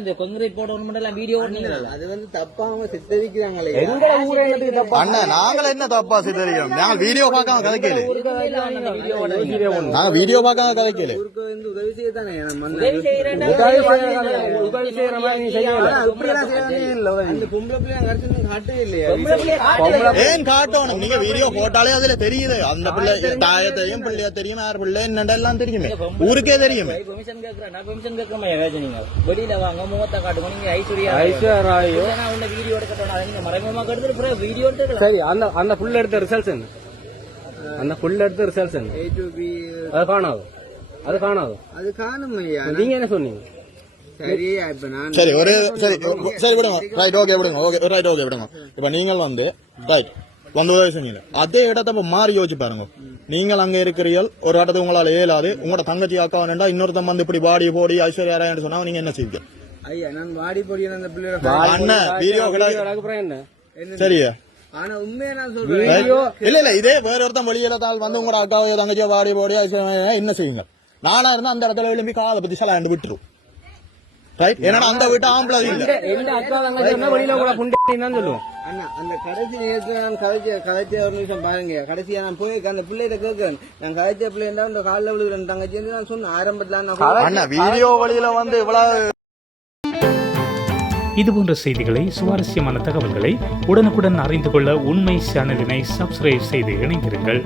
இந்த கான்கிரீட் போடணும் எல்லாம் வீடியோ அது வந்து தப்பா அவங்க சித்தரிக்கிறாங்களே. அண்ணா நாங்கள என்ன தப்பா சித்தரிக்கிறோம்? நாங்க வீடியோ பார்க்காம கதைக்கல. நாங்க வீடியோ பார்க்காம கதைக்கல. ஊருக்கு வந்து உதவி செய்யத்தானே அந்த பொம்பளை பிள்ளைங்க கடிச்சு காட்டவே இல்லையா? ஏன் காட்டணும்? நீங்க வீடியோ போட்டாலே அதுல தெரியுது. அந்த பிள்ளை தாய தெரியும், பிள்ளைய தெரியும், யார் பிள்ளை என்னெல்லாம் தெரியுமே, ஊருக்கே தெரியுமே. வெளியில வாங்க முகத்தை காட்டுங்க. நீங்க ஐஸ்வர்யா வீடியோ எடுக்கணும் மறைமுகமா எடுத்து வீடியோ எடுத்து சரி. அந்த புல் எடுத்த ரிசல்ட்ஸ் என்ன? அந்த புல் எடுத்த ரிசல்ட்ஸ் என்ன? அது காணாது. அது காணாது. அது காணும் ஐயா. நீங்க என்ன சொன்னீங்க? சரி ஒரு சரி சரி விடுங்க. ரைட் ஓகே விடுங்க. ஓகே ரைட் ஓகே விடுங்க. இப்ப நீங்கள் வந்து ரைட் வந்து உதவி செஞ்சீங்க. அதே இடத்த இப்ப மாறி யோசிச்சு பாருங்க. நீங்கள் அங்க இருக்கிறீர்கள், ஒரு இடத்துக்கு உங்களால இயலாது, உங்களோட தங்கச்சி அக்கா வேண்டா, இன்னொருத்தம் வந்து இப்படி பாடி போடி ஐஸ்வர்யா ராயன்னு சொன்னா நீங்க என்ன செய்வீங்க? ஐயா நான் வாடி போடி அந்த பிள்ளையோட அண்ணன் வீடியோ என்ன சரியா? ஆனா உண்மையா நான் சொல்றேன். இல்ல இல்ல இதே வேற ஒருத்தன் வெளியில தாள் வந்து உங்களோட அக்காவையோ தங்கச்சியோ வாடி போடி ஐஸ்வர்யா என்ன செய்வீங்க? நானா இருந்தா அந்த இடத்துல எழுப்பி காலை பத்தி சலாண்டு விட்டுரும். ரைட். ஏன்னா அந்த வீட்டு ஆம்பளை இல்ல. எந்த அக்கா தங்கச்சி வெளியில கூட புண்டேன்னு சொல்லுவோம். அண்ணா அந்த கடைசி நேரத்துல நான் கதைச்ச ஒரு நிமிஷம் பாருங்க. கடைசியா நான் போய் அந்த பிள்ளைகிட்ட கேட்கிறேன். நான் கதைச்ச பிள்ளைண்டா இந்த காலில் விழுகிறேன் தங்கச்சி நான் சொன்னேன் ஆரம்பத்துல. அண்ணா வீடியோ வழியில வந்து இவ்வளவு இதுபோன்ற செய்திகளை, சுவாரஸ்யமான தகவல்களை உடனுக்குடன் அறிந்து கொள்ள உண்மை சேனலினை சப்ஸ்கிரைப் செய்து இணைந்திருங்கள்.